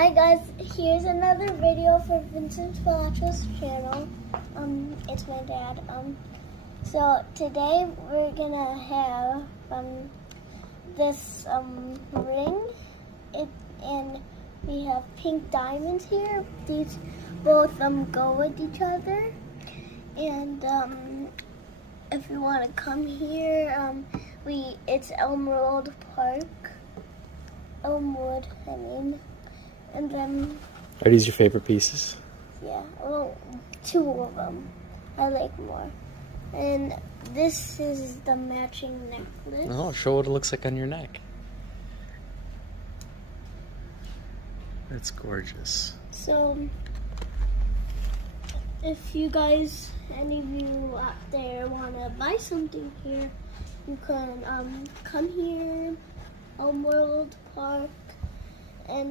Hi guys, here's another video for Vincent Valacho's channel. It's my dad. So today we're gonna have this ring. And we have pink diamonds here. These both go with each other. And if you want to come here, it's Elmwood Park. Elmwood, I mean. And then... Are these your favorite pieces? Yeah, well, two of them I like more. And this is the matching necklace. Oh, show what it looks like on your neck. That's gorgeous. So, if you guys, any of you out there want to buy something here, you can come here, Elmwood Park, and